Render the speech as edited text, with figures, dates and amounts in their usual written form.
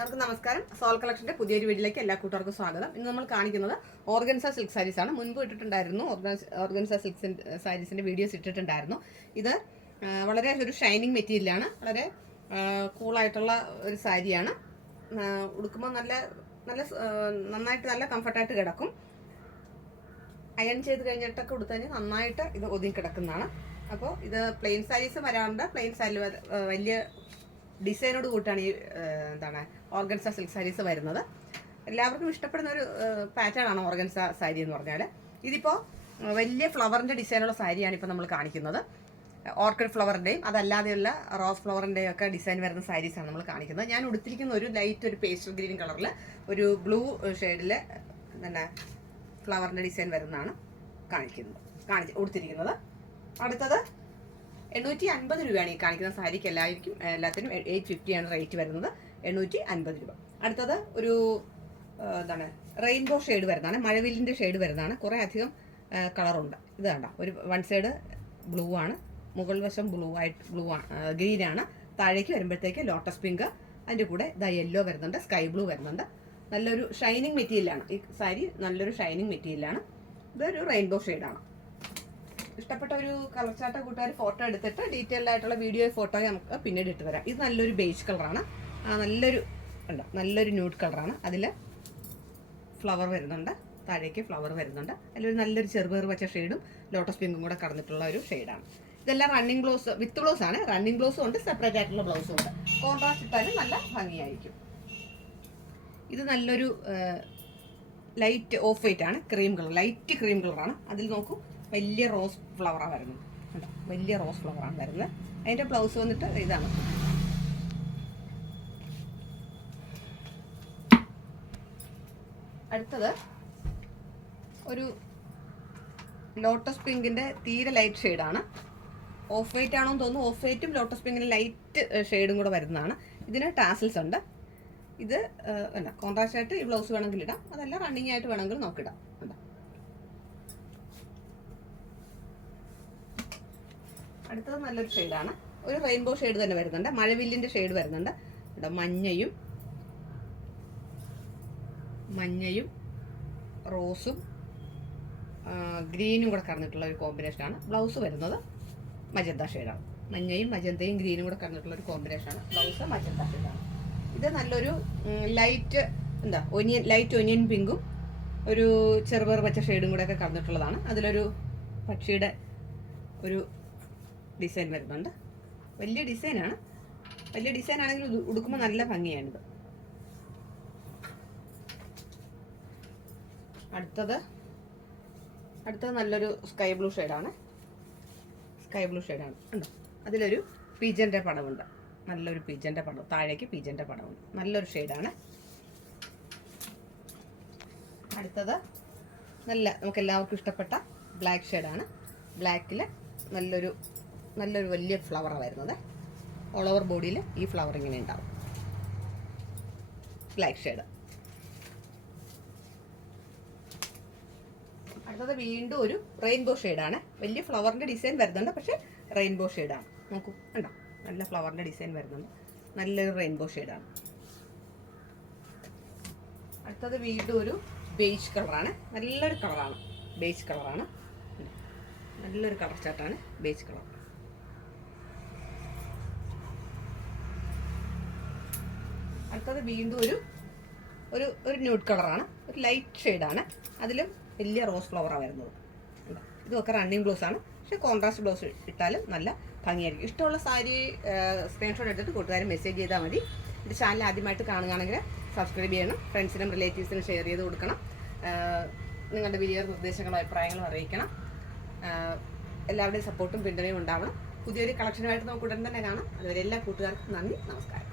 എല്ലാവർക്കും നമസ്കാരം. സോൾ കളക്ഷന്റെ പുതിയൊരു വീഡിയോയിലേക്ക് എല്ലാ കൂട്ടുകാർക്കും സ്വാഗതം. ഇന്ന് നമ്മൾ കാണിക്കുന്നത് ഓർഗൻസ സിൽക്ക് സാരീസ് ആണ്. മുൻപ് ഇട്ടിട്ടുണ്ടായിരുന്നു ഓർഗൻസ സിൽക്ക് സാരീസിന്റെ വീഡിയോസ് ഇട്ടിട്ടുണ്ടായിരുന്നു. ഇത് വളരെ ഒരു ഷൈനിങ് മെറ്റീരിയലാണ്. വളരെ കൂളായിട്ടുള്ള ഒരു സാരിയാണ്. ഉടുക്കുമ്പോൾ നന്നായിട്ട് നല്ല കംഫർട്ടായിട്ട് കിടക്കും. അയൺ ചെയ്ത് കഴിഞ്ഞിട്ടൊക്കെ ഉടുത്തു കഴിഞ്ഞാൽ നന്നായിട്ട് ഇത് ഒതുങ്ങി കിടക്കുന്നതാണ്. അപ്പോൾ ഇത് പ്ലെയിൻ സാരീസ് വരാറുണ്ട്. പ്ലെയിൻ സാരി വലിയ ഡിസൈനോട് കൂട്ടാണ് ഈ ഓർഗൻസ സിൽക്ക് സാരീസ് വരുന്നത്. എല്ലാവർക്കും ഇഷ്ടപ്പെടുന്ന ഒരു പാറ്റേൺ ആണ് ഓർഗൻസ സാരി എന്ന് പറഞ്ഞാൽ. ഇതിപ്പോൾ വലിയ ഫ്ലവറിൻ്റെ ഡിസൈനുള്ള സാരിയാണ് ഇപ്പോൾ നമ്മൾ കാണിക്കുന്നത്. ഓർക്കിഡ് ഫ്ലവറിൻ്റെയും അതല്ലാതെയുള്ള റോസ് ഫ്ലവറിൻ്റെയും ഒക്കെ ഡിസൈൻ വരുന്ന സാരീസാണ് നമ്മൾ കാണിക്കുന്നത്. ഞാൻ ഉടുത്തിരിക്കുന്ന ഒരു ലൈറ്റ് ഒരു പേസ്റ്റൽ ഗ്രീൻ കളറിൽ ഒരു ബ്ലൂ ഷെയ്ഡിൽ ഫ്ലവറിൻ്റെ ഡിസൈൻ വരുന്നതാണ് ഉടുത്തിരിക്കുന്നത്. അടുത്തത് 850 രൂപയാണ് ഈ കാണിക്കുന്ന സാരിക്ക്. എല്ലാത്തിനും 850 ആണ് റേറ്റ് വരുന്നത്. 850 രൂപ. അടുത്തത് ഒരു റെയിൻബോ ഷെയ്ഡ് വരുന്നതാണ്. മഴവില്ലിൻ്റെ ഷെയ്ഡ് വരുന്നതാണ്. കുറേ അധികം കളറുണ്ട്. ഇത് കണ്ട ഒരു വൺ സൈഡ് ബ്ലൂ ആണ്, മുകൾ വശം ബ്ലൂ ആണ്, ഗ്രീനാണ്. താഴേക്ക് വരുമ്പോഴത്തേക്ക് ലോട്ടസ് പിങ്ക്, അതിൻ്റെ കൂടെ യെല്ലോ വരുന്നുണ്ട്, സ്കൈ ബ്ലൂ വരുന്നുണ്ട്. നല്ലൊരു ഷൈനിങ് മെറ്റീരിയലാണ് ഈ സാരി. നല്ലൊരു ഷൈനിങ് മെറ്റീരിയലാണ്. ഇതൊരു റെയിൻബോ ഷെയ്ഡാണ്. ഇഷ്ടപ്പെട്ട ഒരു കളർ ചാർട്ട് കൂട്ടുകാർ ഫോട്ടോ എടുത്തിട്ട് ഡീറ്റെയിൽഡ് ആയിട്ടുള്ള വീഡിയോ ഫോട്ടോ നമുക്ക് പിന്നീട് ഇട്ട് തരാം. ഇത് നല്ലൊരു ബേജ് കളറാണ്. നല്ലൊരു ന്യൂഡ് കളറാണ്. അതിൽ ഫ്ലവർ വരുന്നുണ്ട്, താഴേക്ക് ഫ്ലവർ വരുന്നുണ്ട്. അതിലൊരു നല്ലൊരു ചെറുപേർ വെച്ച ഷെയ്ഡും ലോട്ടസ് പിങ്കും കൂടെ കടന്നിട്ടുള്ള ഒരു ഷെയ്ഡാണ്. ഇതെല്ലാം റണ്ണിങ് ബ്ലൗസ് വിത്ത് ബ്ലൗസ് ആണ്. റണ്ണിങ് ബ്ലൗസും ഉണ്ട്, സെപ്പറേറ്റ് ആയിട്ടുള്ള ബ്ലൗസും ഉണ്ട്. കോൺട്രാസ്റ്റ് ഇട്ടാലും നല്ല ഭംഗിയായിരിക്കും. ഇത് നല്ലൊരു ലൈറ്റ് ഓഫ് വൈറ്റ് ആണ്, ക്രീം കളർ, ലൈറ്റ് ക്രീം കളറാണ്. അതിൽ നോക്കൂ, വലിയ റോസ് ഫ്ലവറാണ് വരുന്നത്. വലിയ റോസ് ഫ്ലവറാണ് വരുന്നത്. അതിൻ്റെ ബ്ലൗസ് വന്നിട്ട് ഇതാണ്. അടുത്തത് ഒരു ലോട്ടസ് പിങ്കിൻ്റെ തീരെ ലൈറ്റ് ഷെയ്ഡാണ്. ഓഫ് വൈറ്റ് ആണോ എന്ന് തോന്നുന്നു. ഓഫ് വൈറ്റും ലോട്ടസ് പിങ്കിൻ്റെ ലൈറ്റ് ഷെയ്ഡും കൂടെ വരുന്നതാണ്. ഇതിന് ടാസിൽസ് ഉണ്ട്. ഇത് കോൺട്രാസ്റ്റ് ആയിട്ട് ഈ ബ്ലൗസ് വേണമെങ്കിൽ ഇടാം, അതല്ല റണ്ണിങ് ആയിട്ട് വേണമെങ്കിൽ നോക്കിടാം. അടുത്തത് നല്ലൊരു ഷെയ്ഡാണ്. ഒരു റെയിൻബോ ഷെയ്ഡ് തന്നെ വരുന്നുണ്ട്. മഴവില്ലിൻ്റെ ഷെയ്ഡ് വരുന്നുണ്ട്. മഞ്ഞയും റോസും ഗ്രീനും കൂടെ കടന്നിട്ടുള്ള ഒരു കോമ്പിനേഷനാണ്. ബ്ലൗസ് വരുന്നത് മജന്ത ഷെയ്ഡാണ്. മഞ്ഞയും മജന്തയും ഗ്രീനും കൂടെ കടന്നിട്ടുള്ള ഒരു കോമ്പിനേഷനാണ്. ബ്ലൗസ് മജന്ത ഷെയ്ഡാണ്. ഇത് നല്ലൊരു ലൈറ്റ് ഒനിയൻ പിങ്കും ഒരു ചെറുപേർ പച്ച ഷെയ്ഡും കൂടെ ഒക്കെ കടന്നിട്ടുള്ളതാണ്. അതിലൊരു പക്ഷിയുടെ ഒരു ഡിസൈൻ വരുന്നുണ്ട്. വലിയ ഡിസൈനാണ്. വലിയ ഡിസൈൻ ആണെങ്കിൽ ഉടുക്കുമ്പോൾ നല്ല ഭംഗിയാണിത്. അടുത്തത് നല്ലൊരു സ്കൈ ബ്ലൂ ഷെയ്ഡാണ്. ഉണ്ടോ? അതിലൊരു പീജൻ്റെ പടമുണ്ട്. നല്ലൊരു പീജൻ്റെ പടം, താഴേക്ക് പീജൻ്റെ പടമുണ്ട്. നല്ലൊരു ഷെയ്ഡാണ്. അടുത്തത് നമുക്ക് എല്ലാവർക്കും ഇഷ്ടപ്പെട്ട ബ്ലാക്ക് ഷെയ്ഡാണ്. ബ്ലാക്കിൽ നല്ലൊരു വലിയ ഫ്ലവറാണ് വരുന്നത്. ഓൾ ഓവർ ബോഡിയിൽ ഈ ഫ്ലവർ ഇങ്ങനെ ഉണ്ടാവും. Black shade. അടുത്തത് വീണ്ടും ഒരു റെയിൻബോ ഷെയ്ഡാണ്. വലിയ ഫ്ലവറിൻ്റെ ഡിസൈൻ വരുന്നുണ്ട്, പക്ഷേ റെയിൻബോ ഷെയ്ഡാണ്. നോക്കൂ, കണ്ടോ? നല്ല ഫ്ലവറിൻ്റെ ഡിസൈൻ വരുന്നുണ്ട്. നല്ലൊരു റെയിൻബോ ഷെയ്ഡാണ്. അടുത്തത് വീണ്ടും ഒരു ബേജ് കളറാണ്. നല്ലൊരു കളറാണ്, ബേജ് കളറാണ്. നല്ലൊരു കളർ ചാർട്ടാണ് ബേജ് കളർ. അടുത്തത് വീണ്ടും ഒരു ന്യൂഡ് കളറാണ്. ഒരു ലൈറ്റ് ഷെയ്ഡാണ്. അതിലും വലിയ റോസ് ഫ്ലവറാണ് വരുന്നത്. ഇതൊക്കെ റണ്ണിങ് ബ്ലൗസ് ആണ്, പക്ഷേ കോൺട്രാസ്റ്റ് ബ്ലൗസ് ഇട്ടാലും നല്ല ഭംഗിയായിരിക്കും. ഇഷ്ടമുള്ള സാരി സ്ക്രീൻഷോട്ട് എടുത്തിട്ട് കൂട്ടുകാരും മെസ്സേജ് ചെയ്താൽ മതി. ഇത് ചാനൽ ആദ്യമായിട്ട് കാണുകയാണെങ്കിൽ സബ്സ്ക്രൈബ് ചെയ്യണം. ഫ്രണ്ട്സിനും റിലേറ്റീവ്സിനും ഷെയർ ചെയ്ത് കൊടുക്കണം. നിങ്ങളുടെ വലിയ നിർദ്ദേശങ്ങളും അഭിപ്രായങ്ങളും അറിയിക്കണം. എല്ലാവരുടെയും സപ്പോർട്ടും പിന്തുണയും ഉണ്ടാവണം. പുതിയൊരു കളക്ഷനുമായിട്ട് നമുക്ക് ഉടൻ തന്നെ കാണാം. അതുവരെ എല്ലാ കൂട്ടുകാർക്കും നന്ദി, നമസ്കാരം.